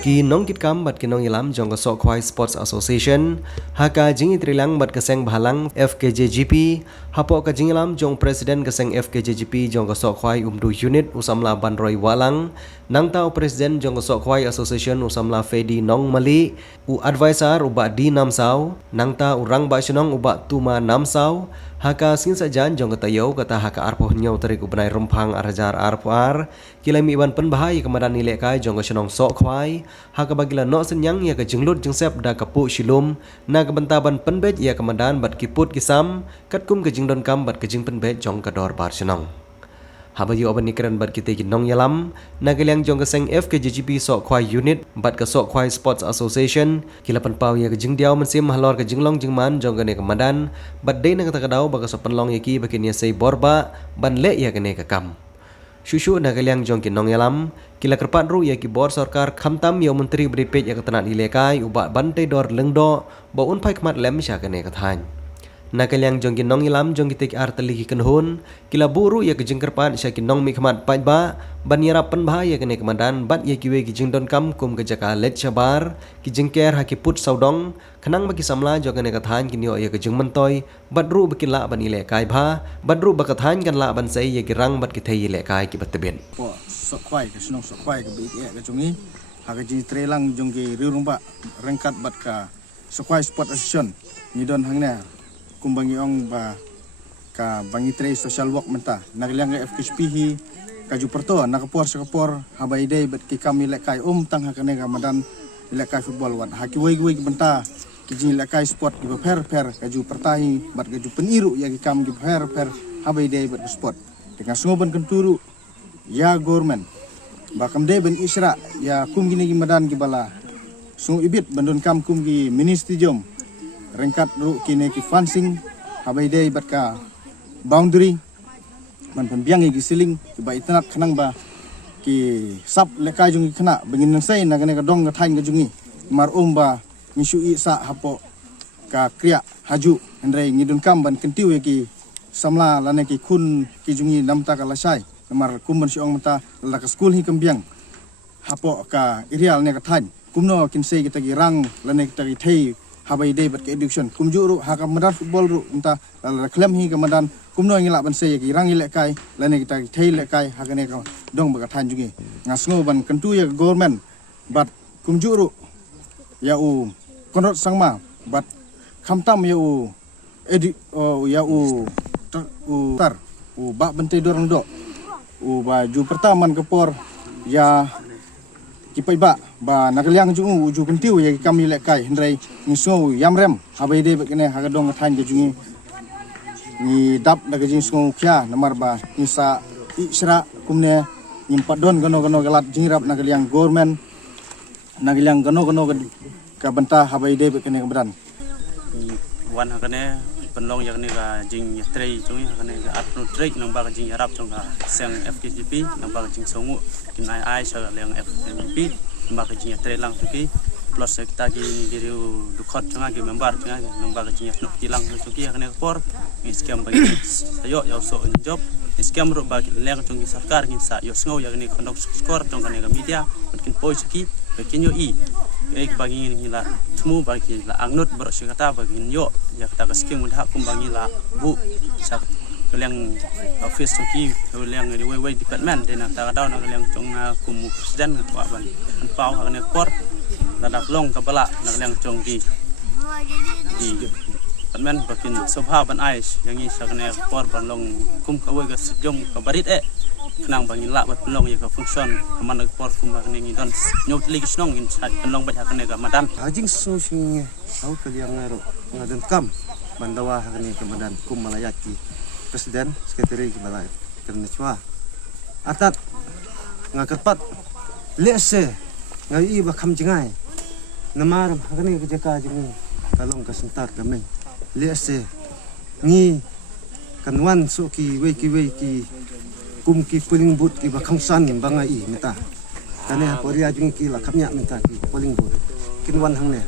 Ki nong kit kam bat ki nong ilam jong sok khwai Sports Association haka jingi trilang bat keseng bahalang FKJGP hapo ka jingilam jong presiden keseng FKJGP jong sok khwai umdu unit usamla banroi walang nang tau presiden jong sok khwai association usamla Fedi Nong Mali u advisor uba di namsau nang ta urang ba shenong uba tuma namsau haka sin sajan jong katayo kata haka arpoh nyau tarik ubnai rumpang arajar arpar kilami iban penbahai kemadan nilai kai jong shenong sok khwai haka bagila no senyang ya ke jenglut jengsep da kapu shilum na kebentaban penbet ya kemadan bat kiput kisam katkum ke jingdon kam bat ke jing penbet jong kador bar shenong haba yu oban nikran bat kite ginong yalam na geliang jong keseng FKJGP sok khwai unit bat ke sok khwai Sports Association kilapan pau ya ke jing diaw mensim halor ke jinglong jingman jong gane kemadan bat de na kata kadau baga so penlong yaki bakin ya sei borba ban le ya gane ke kam Shushu na galiang jong kinong yalam kila kerpat ru ya ki bor sarkar khamtam yo menteri beripet ya ketanat ilekai uba bantai dor lengdo ba un pai kmat lem sya kane kathan na galiang jong kinong yalam jong kitik arteli ki kenhun kila buru ya ke jing kerpat sya kinong mi kmat pai ba ban yara pen bahaya kane kemadan bat ya kiwe ki jing don kam kum ke jaka let sabar ki jingker ha ki put saudong khanang baki samla jong kane kathan kinyo ya ke jing mentoi bat ru bakila ban ilekai bha bat ru bakathan kan la ban sei ya ki rang bat ki thei ilekai ki batben sok khwai ke senong sok khwai ke bit ke jungi ha ke ji trelang jong ke rirumba rengkat bat ka sok khwai Sport Association ni don hangna kumbangi ong ba ka bangi tre social work menta naglang FKSP hi kaju perto nakapor sakapor habai dei bat ki kami lekai tang ha kane madan lekai football wan ha ki wei benta ki ji lekai sport ki per kaju pertahi bat kaju peniru ya ki kam ki per habai dei bat sport dengan sungoban kenturu ya government bakam de ben isra ya kum gini gi madan gi bala sung ibit bandon kam kum gi ministerium rengkat ru kini ki fencing habai dei bat ka boundary man pembiang gi siling ki ba itanat khanang ba ki sap lekai jungi khana bengin sai na gane ka dong ka thain ga jungi mar ba ngisu i sa hapo ka kriya haju ndrai ngidun kam ban kentiu ki samla lane ki khun ki jungi namta ka lasai mar kumban siong mata la ka school hi kambiang hapo ka irial ne ka thain kumno kinse kita gi rang lane kita gi thei habai dei bat ke education kumjuru ha ka madan football ru mta la klem hi ka madan kumno ngila ban se gi rang ile kai lane kita gi thei le kai ha ka ne ka dong ba ka thain jungi ngasngo ban kentu ya government bat kumjuru ya konrot sangma bat khamtam ya ya tar ba bentai dorang do baju pertaman kepor ya kipai ba nakaliang jungu uju kentiu ya kami lekai hendrai ngisngo yamrem habai de bekene hagadong than je jungi ni dap daga jing sngo kya namar ba nisa isra kumne nimpadon gano galat jingrap nakaliang government nakaliang gano ka banta habai de bekene keberan wan hakane penlong yakni ka jing trei chung hakane ka atno trei nang ba jing yarap chung ka seng FKJP nang ba jing songu kin ai sa leng FKJP ba jing trei lang tuki plus kita ki diru dukhot chung ki member chung nang ba jing nok kilang tuki hakane por scam ba sayo yo so job scam ro ba leng chung ki sarkar kin sa yo sngo yakni kondok skor chung ka media kin poiki kin yo i ek bagi ni la tmu bagi la angnut ber sikata bagi yo ya kata skim mudha kumbangi la bu sak keleng office ki keleng di way department dena ta daw na keleng chong kum presiden kwa ban pau ha ne kor la dak long ka bala na keleng chong di department bakin sabha ban ais yang i sak ne kor ban long kum ka way ka sejom ka barit kenang bangi la bat penlong ya ka function kaman por kum ba ni don nyot lig snong in sat penlong ba hakane ga madan hajing so sing au ka yang ngaro ngaden kam mandawa hakane ka madan kum malayaki presiden sekretari ki balai karna chwa atat ngakerpat lese ngai ba kham jingai namar hakane ka jaka jing kalong ka sentar kami lese ni kanwan so ki we ki kum ki puling but ki bakang san ngim banga i meta tane poria jung ki la khamnya meta ki puling but kinwan hang ne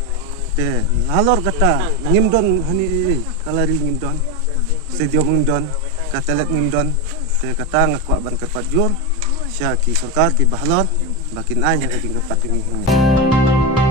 te nalor kata ngim don hani kalari ngim don sedio ngim don katelet ngim don te kata ngakwa ban kerpat jur Indonesia ki sarkar ki bahlon bakin ai ha ka jing dapat ini